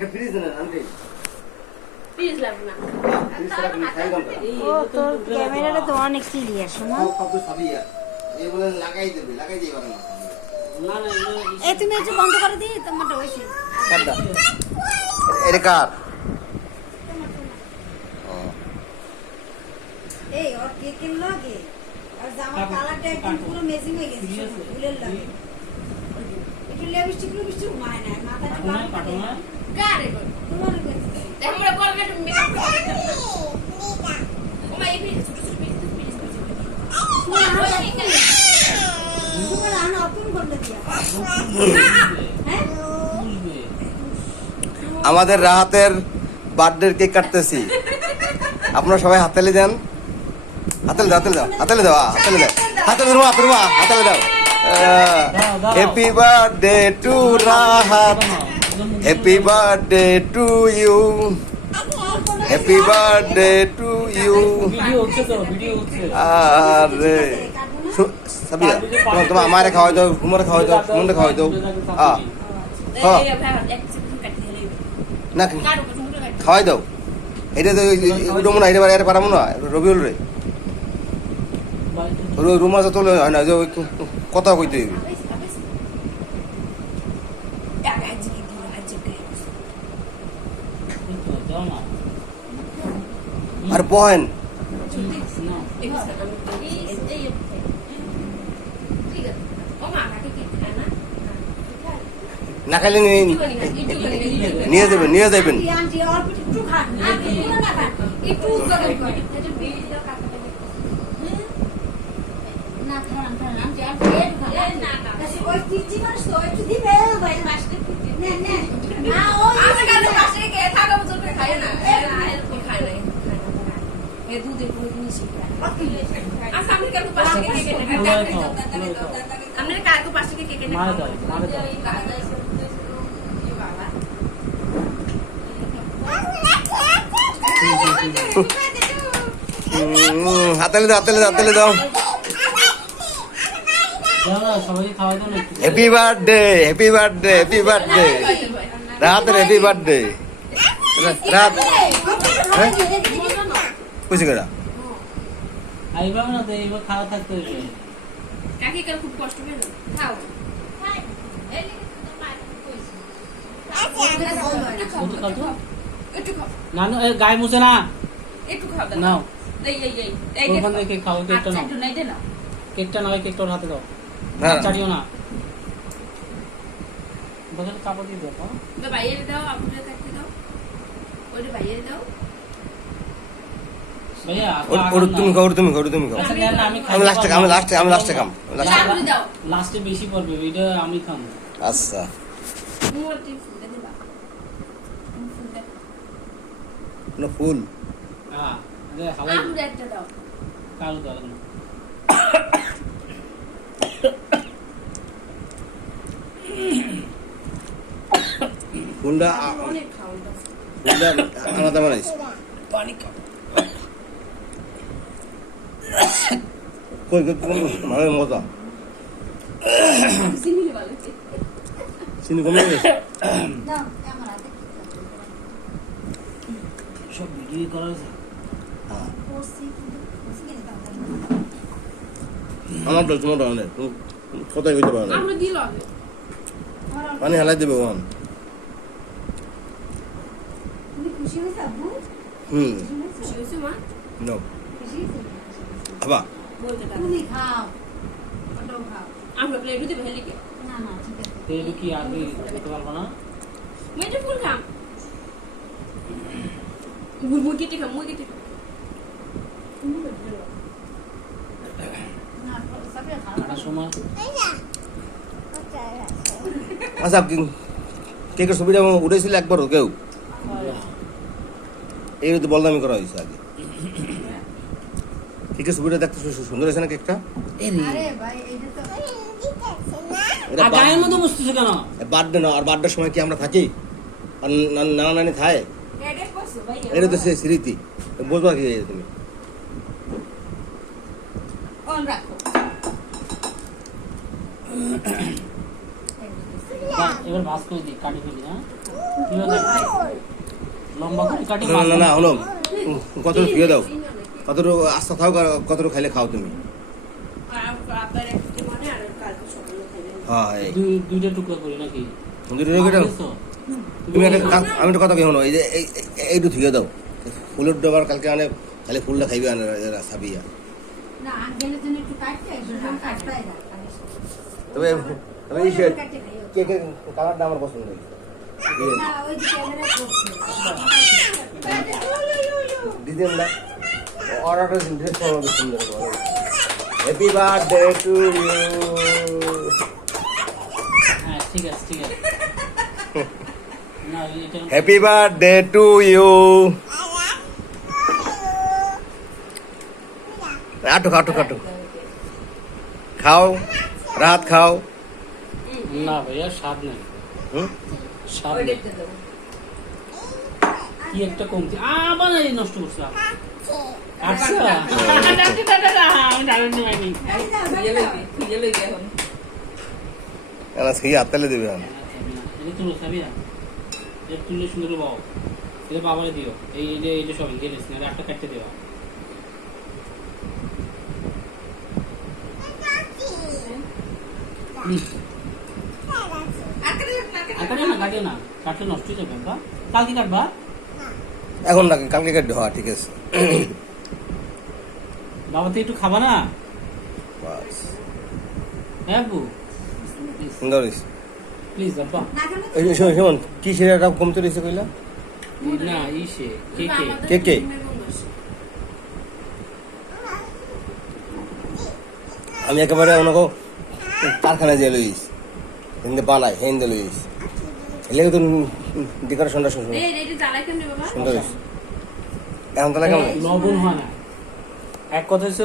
একটা fridge then aunty please লাগবে না ফ্রিজ রাখুন খাই দাম ও তোর ক্যামেরাটা তো অনেক ক্লিয়ার শোনা। কত সাবিয়া এই বলে লাগাই দেবে লাগাই দিই বাবা না না এই তুমি একটু বন্ধ করে দিই তোমারটা হইছে। কাটটা এটা কার এই ওর কেকের লাগে আর জামার কালারটা একদম পুরো ম্যাচিং হয়ে গেছে ফুলের লাগে। একটু লিপস্টিক মায় না মাথাটা বান কাটে না গারে গো তোমার কাছে আমরা বলবে মেকআপ করতে ও মাই এই ছোট ছোট পিস তোমার আনা অপন করলে দিয়া হ্যাঁ আমাদের রাহাতের বার্থডে কেক কাটতেছি আপনারা সবাই হাততালি দেন হাততালি দাও হাততালি দাও হাততালি দাও হাততালি দাও হাততালি দাও happy birthday to Rahat happy birthday to you happy birthday to you video হচ্ছে তো ভিডিও হচ্ছে আরে সাবিয়া তোমার আমারে খাওয়াই দাও তোমারে খাওয়াই দাও মুন্ডে খাওয়াই দাও হ্যাঁ এই ভাই এক সেকেন্ড কাটি দিলে না কাটো তুমি কাটি খাওয়াই দাও এটা তো ওটা মনে হয় এটা পারাবো না রবিউল রে রুমা তো তোলে হয় না যে ওই কথা কইতে হইবে দাও না আর বহেন না খাইলে নিয়ে যাবেন আন্টি অল্প একটু খান আন্টি না খান একটু না খান আন্টি আর পেট খান না ওই চিচি মানুষ তো একটু দিবে ভাই মাসতে না না ওই আমার কাছে পাশে কে থাকা বছর করে খায় না এরকম খায় না এ দুধে কোনো জিনিস খায় আচ্ছা আমি কালকে পাশে কে কে আমরা কালকে পাশে কে কে মারা দাও হাতালে দাও দাও না সবাই খাওয়া দাও না একটু হ্যাপি বার্থডে রাহাতের হ্যাপি বার্থডে রাত হ্যাঁ কইছে কেডা আইবা না তো এইবার খাওয়া থাকতে হবে কাকি কাল খুব কষ্ট পেল খাও কত কত একটু খাও না না গায়ে মুছে না একটু খাও নাও এই ওখান থেকে খাও কেকটা নাও একটু নাই দে না কেকটা নাও কেকটা ওর হাতে দাও হ্যাঁ চাটিও না বদল কাপড় দিয়ে দাও বাইরে দাও আপনাদের কাছে দাও ওইটা বাইরে দাও ভাইয়া ওর তুমি খাও আচ্ছা না না আমি আমি লাস্টে খাম আপনি দাও লাস্টে বেশি পড়বে এটা আমি খাবো আচ্ছা মুরটি ফুল দিবা ফুল দে কোনো ফুল হ্যাঁ দে হালাই আমরা একটা দাও কালো দাও না ফুলটা অনেক খাও আলাদা বানাইছি পানি খাও কই মানে মজা সিমিলি ভালো চিনি কমে গেছে দাও আমার হাতে সব ভিডিও করা আছে করছি কিনে দাও আমার তো তোমার অনেক কথাই কইতে পারো না আমরা দিল আগে পানি হালাই দেবে ওখান তুমি খুশি হয়েছে আব্বু খুশি হয়েছে মা নো খুশি হয়েছে আবা বলতে পারো তুমি খাও ওটাও খাও আমরা প্লেট দিতে ভেলি কে না না ঠিক আছে তেল কি আগে দিতে পারবো না মেটে ফুল খাম মুরগি খাম না সবে খাও একটা সময় আচ্ছা কেকের ছবিটা উঠেছিল একবার কেউ এই তো বলদামি করা হয়েছে আগে কেকের ছবিটা দেখতে সুন্দর হয়েছে না কেকটা আরে ভাই এইটা তো এটা আর গায়ের মধ্যে বসতেছে কেন বার্থডে না আর বার্থডের সময় কি আমরা থাকি আর নানা নানি খায় এডেস করছো ভাই এটা তো সে স্মৃতি বুঝবা কি তুমি অন রাখো এবার ভাজ করে দিই কাটি ফেলি হ্যাঁ লম্বা করে কাটি না না না হলো কতটুকু ফিরে দাও কতটুকু আস্থা থাও কতটুকু খাইলে খাও তুমি আপনার একটু মনে আর কালকে সকালে খাইবেন হ্যাঁ এই দুইটা টুকরো করি নাকি দুটো রেখে দাও তুমি আমি একটা কথা কি শোনো এই যে এইটু ধুয়ে দাও ফুলের ডবার কালকে আনে খালি ফুলটা খাইবে আনে সাবিয়া না আঙ্কেলের জন্য একটু কাটতে সুজন কাটতে হয় না তবে তবে এই কেকের কালারটা আমার পছন্দ হয়েছে না ওই যে ক্যামেরা ডিজাইন না অর্ডারটা ড্রেস করো সুন্দর হ্যাপি বার্থডে টু ইউ হ্যাঁ ঠিক আছে ঠিক আছে না এটা হ্যাপি বার্থডে টু ইউ আটু খাটু খাটু খাও রাত খাও না ভাইয়া স্বাদ নেই হুম স্বাদ ওই নেই দেখতে দাও কি একটা কমতি আবার এই নষ্ট করছিলাম আচ্ছা আমি ডালেন পাইনি খুঁজে লইবে এখন এলা সেই হাততালি দেবে আমি এটা তুলো খাবি না এটা তুললে সুন্দর বাও এটা বাবারে দিও এইটা সব ইংরেজি না একটা কাটতে দিও কাটে না কাটে না কাটলে নষ্ট হয়ে যাবে বা কালকে কাটবা এখন না কালকে কাটবে হ্যাঁ ঠিক আছে বাবা তো একটু খাবা না বাস হ্যাঁ বু সুন্দর হয়েছে প্লিজ বাবা না কেন এই যে শোন শোন কি সেটা কমতে রয়েছে কইলা না ইসে কে কে কে কে? আমি একেবারে ওনাকে কারখানায় যে লইস হিন্দে বানাই হিন্দে লইস এলে তো ডেকোরেশনটা সুন্দর এই রেডি জ্বালাই কেন বাবা সুন্দর হয়েছে এখন তাহলে কেমন লবণ হয় না এক কথা হচ্ছে